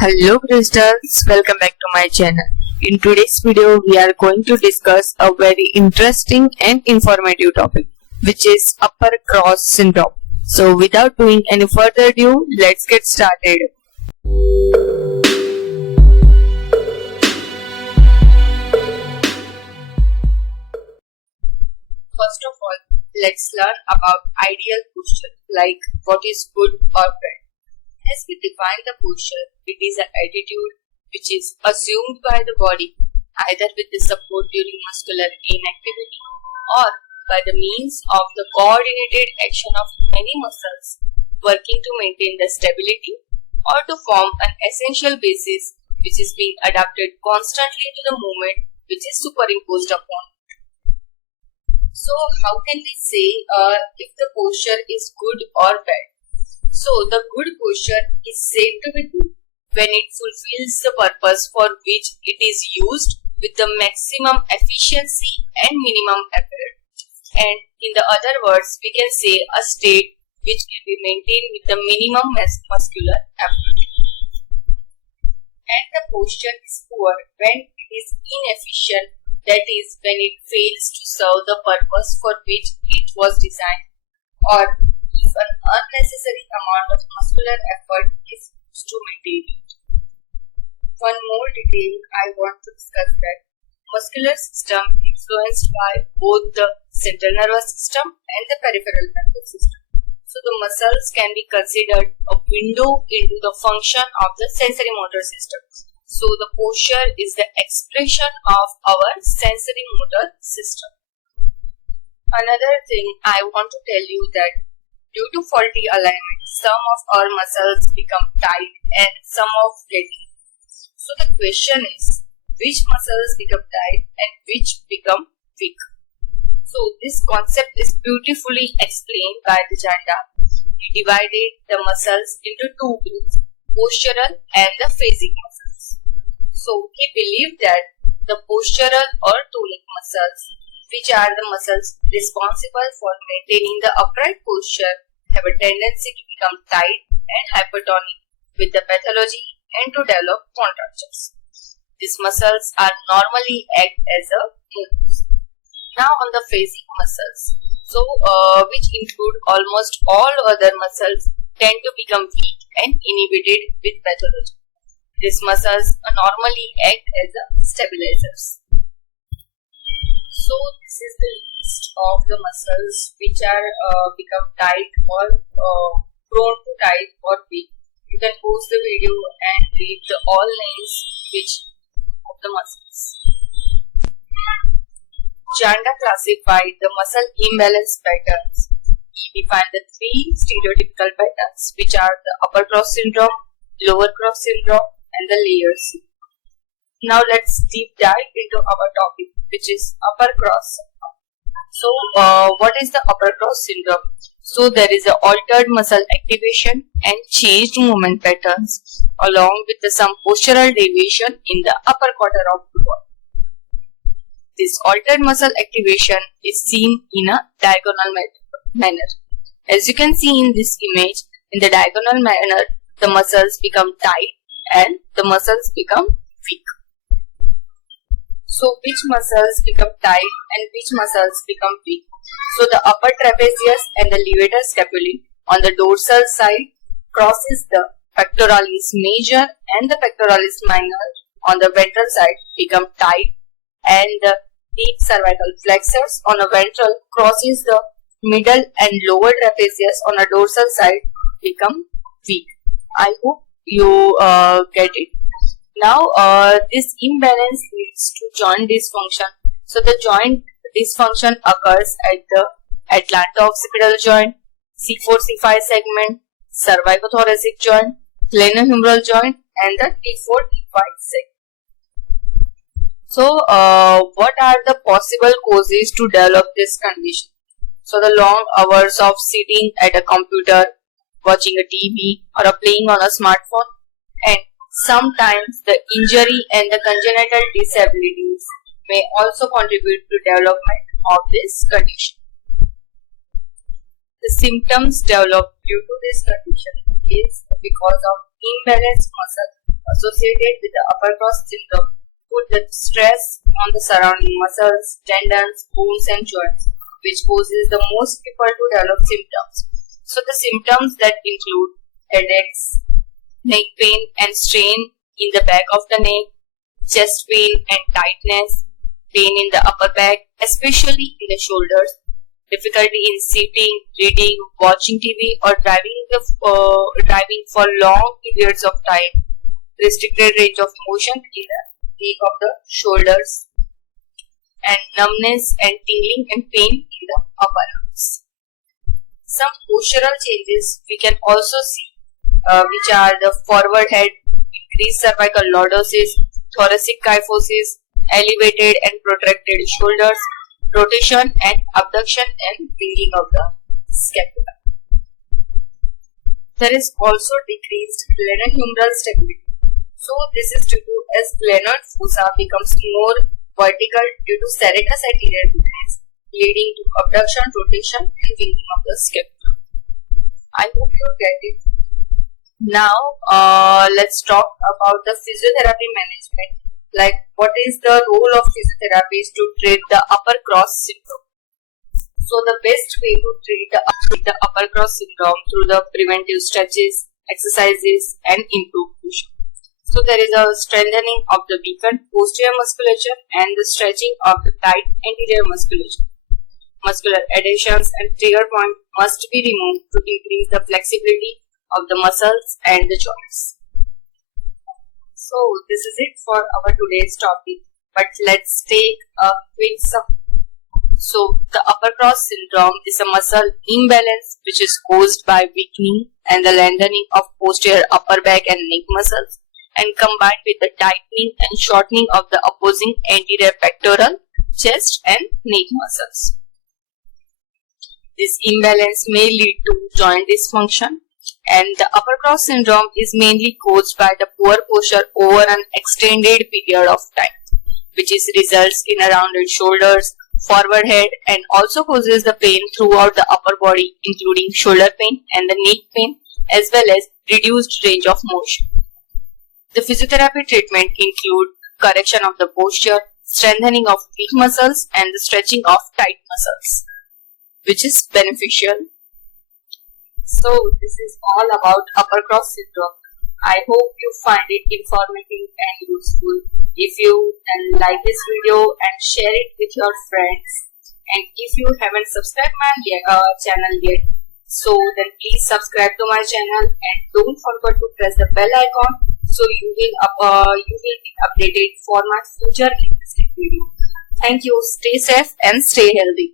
Hello crystals, welcome back to my channel. In today's video, we are going to discuss a very interesting and informative topic, which is upper cross syndrome. So without doing any further ado, let's get started. First of all, let's learn about ideal posture, like what is good or bad. As we define the posture, it is an attitude which is assumed by the body either with the support during muscularity inactivity or by the means of the coordinated action of many muscles working to maintain the stability or to form an essential basis which is being adapted constantly to the movement which is superimposed upon. So how can we say if the posture is good or bad? So, the good posture is said to be good when it fulfills the purpose for which it is used with the maximum efficiency and minimum effort. And in the other words, we can say a state which can be maintained with the minimum muscular effort. And the posture is poor when it is inefficient, that is, when it fails to serve the purpose for which it was designed, or if an unnecessary amount of muscular effort is used to maintain it. One more detail I want to discuss that muscular system influenced by both the central nervous system and the peripheral nervous system. So the muscles can be considered a window into the function of the sensory motor system. So the posture is the expression of our sensory motor system. Another thing I want to tell you that due to faulty alignment, some of our muscles become tight and some of getting. So the question is, which muscles become tight and which become weak? So this concept is beautifully explained by the Janda. He divided the muscles into two groups, postural and the phasic muscles. So he believed that the postural or tonic muscles, which are the muscles responsible for maintaining the upright posture, have a tendency to become tight and hypertonic with the pathology and to develop contractures. These muscles are normally act as a nerves. Now on the phasic muscles, which include almost all other muscles, tend to become weak and inhibited with pathology. These muscles normally act as a stabilizers. So this is the list of the muscles which are become tight or prone to tight or weak. You can pause the video and read the all names of the muscles. Janda classified the muscle imbalance patterns. He defined the three stereotypical patterns which are the upper cross syndrome, lower cross syndrome and the layers. Now let's deep dive into our topic, which is upper cross syndrome. So what is the upper cross syndrome? So there is a altered muscle activation and changed movement patterns along with some postural deviation in the upper quarter of the body. This altered muscle activation is seen in a diagonal manner. As you can see in this image, in the diagonal manner, the muscles become tight and the muscles become weak. So which muscles become tight and which muscles become weak? So the upper trapezius and the levator scapulae on the dorsal side crosses the pectoralis major and the pectoralis minor on the ventral side become tight, and the deep cervical flexors on a ventral crosses the middle and lower trapezius on a dorsal side become weak. I hope you get it. Now, this imbalance leads to joint dysfunction. So, the joint dysfunction occurs at the atlanto-occipital joint, C4-C5 segment, cervicothoracic joint, glenohumeral joint, and the T4-T5 segment. So, what are the possible causes to develop this condition? So, the long hours of sitting at a computer, watching a TV, or playing on a smartphone, and sometimes the injury and the congenital disabilities may also contribute to development of this condition. The symptoms developed due to this condition is because of imbalanced muscle associated with the upper cross syndrome put the stress on the surrounding muscles, tendons, bones and joints, which causes the most people to develop symptoms. So the symptoms that include headaches, neck pain and strain in the back of the neck, chest pain and tightness, pain in the upper back, especially in the shoulders, difficulty in sitting, reading, watching TV or driving for long periods of time, restricted range of motion in the neck of the shoulders, and numbness and tingling and pain in the upper arms. Some postural changes we can also see, which are the forward head, increased cervical lordosis, thoracic kyphosis, elevated and protracted shoulders, rotation and abduction and bringing of the scapula. There is also decreased glenohumeral stability. So this is due to as glenoid fossa becomes more vertical due to serratus anterior decrease, leading to abduction, rotation and bringing of the scapula. I hope you get it. Now let's talk about the physiotherapy management. Like, what is the role of physiotherapy to treat the upper cross syndrome? So the best way to treat the upper cross syndrome through the preventive stretches, exercises and improved function. So there is a strengthening of the weakened posterior musculature and the stretching of the tight anterior musculature. Muscular adhesions and trigger point must be removed to increase the flexibility of the muscles and the joints. So this is it for our today's topic, but let's take a quick sum. So the upper cross syndrome is a muscle imbalance which is caused by weakening and the lengthening of posterior upper back and neck muscles, and combined with the tightening and shortening of the opposing anterior pectoral, chest and neck muscles. This imbalance may lead to joint dysfunction, and the upper cross syndrome is mainly caused by the poor posture over an extended period of time, which results in a rounded shoulders, forward head, and also causes the pain throughout the upper body, including shoulder pain and the neck pain, as well as reduced range of motion. The physiotherapy treatment include correction of the posture, strengthening of weak muscles, and the stretching of tight muscles, which is beneficial. So this is all about upper cross syndrome. I hope you find it informative and useful. If you can like this video and share it with your friends, and if you haven't subscribed my channel yet, so then please subscribe to my channel and don't forget to press the bell icon so you will be updated for my future interesting video. Thank you. Stay safe and stay healthy.